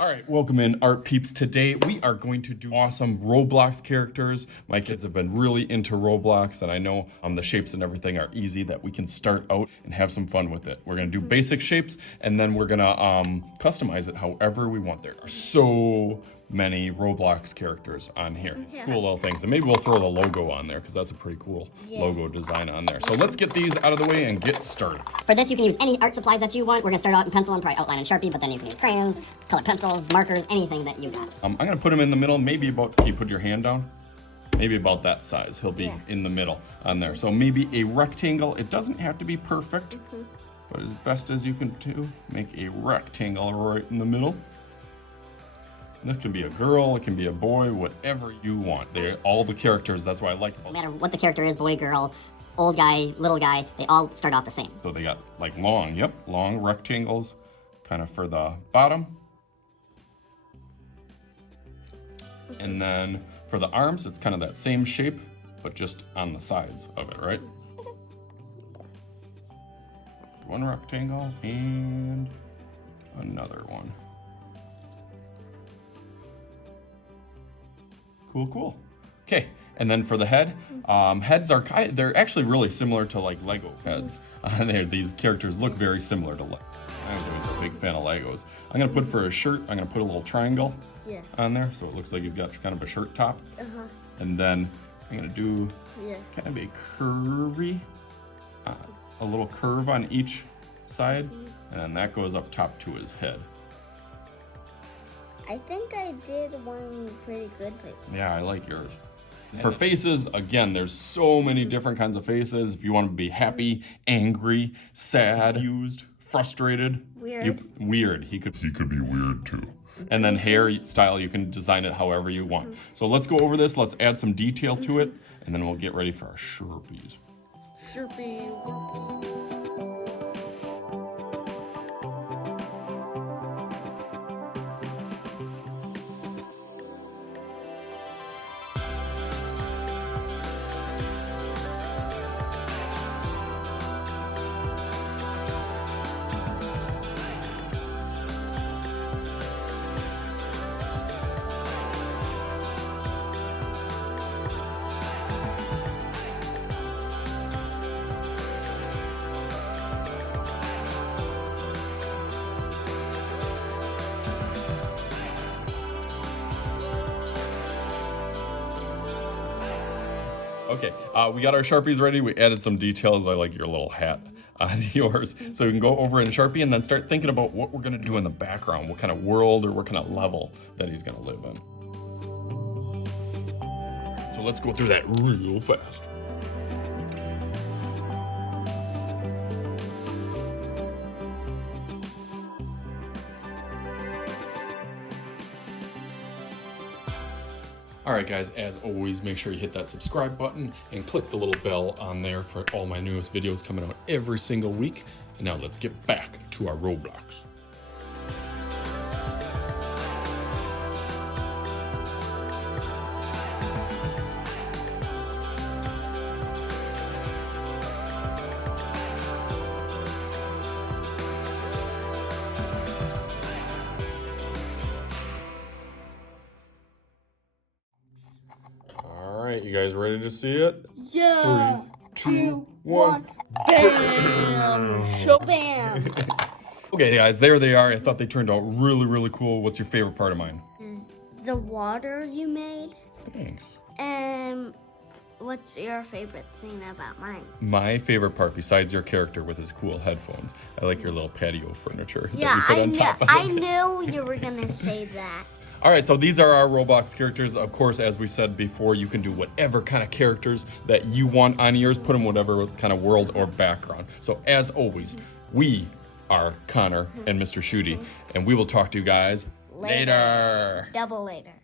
All right, welcome in, Art Peeps. Today we are going to do awesome Roblox characters. My kids have been really into Roblox, and I know the shapes and everything are easy, that we can start out and have some fun with it. We're gonna do basic shapes, and then we're gonna customize it however we want. There are so many Roblox characters on here. Cool little things. And maybe we'll throw the logo on there because that's a pretty cool logo design on there. So let's get these out of the way and get started. For this, you can use any art supplies that you want. We're gonna start out in pencil and probably outline in Sharpie, but then you can use crayons, colored pencils, markers, anything that you got. I'm gonna put him in the middle, maybe about, can you put your hand down? Maybe about that size. He'll be in the middle on there. So maybe a rectangle. It doesn't have to be perfect, but as best as you can do, make a rectangle right in the middle. This can be a girl, it can be a boy, whatever you want. They're all the characters, that's what I like about No matter what the character is, boy, girl, old guy, little guy, they all start off the same. So they got like long rectangles, kind of for the bottom. And then for the arms, it's kind of that same shape, but just on the sides of it, right? One rectangle and another one. Cool. Okay, and then for the head, heads are they're actually really similar to like Lego heads. These characters look very similar to Lego. I was always a big fan of Legos. I'm gonna put for a shirt, I'm gonna put a little triangle on there, so it looks like he's got kind of a shirt top. And then I'm gonna do kind of a curvy, a little curve on each side, and then that goes up top to his head. I think I did one pretty good. Yeah, I like yours. For faces, again, there's so many different kinds of faces. If you want to be happy, angry, sad, confused, frustrated, weird. He could be weird too. And then hair style, you can design it however you want. So let's go over this. Let's add some detail to it, and then we'll get ready for our Sharpies. Okay, we got our Sharpies ready. We added some details. I like your little hat on yours. So we can go over in Sharpie and then start thinking about what we're gonna do in the background, what kind of world or what kind of level that he's gonna live in. So let's go through that real fast. Alright guys, as always, make sure you hit that subscribe button and click the little bell on there for all my newest videos coming out every single week. And now let's get back to our Roblox. Alright, you guys ready to see it? Yeah. 3, 2, 1. Bam! Shabam! Okay guys, there they are. I thought they turned out really cool. What's your favorite part of mine? The water you made. Thanks. And what's your favorite thing about mine? My favorite part, besides your character with his cool headphones, I like your little patio furniture that you put on top of it. I knew you were gonna say that. All right, so these are our Roblox characters. Of course, as we said before, you can do whatever kind of characters that you want on yours. Put them whatever kind of world or background. So as always, we are Connor and Mr. Shooty, and we will talk to you guys later. Double later.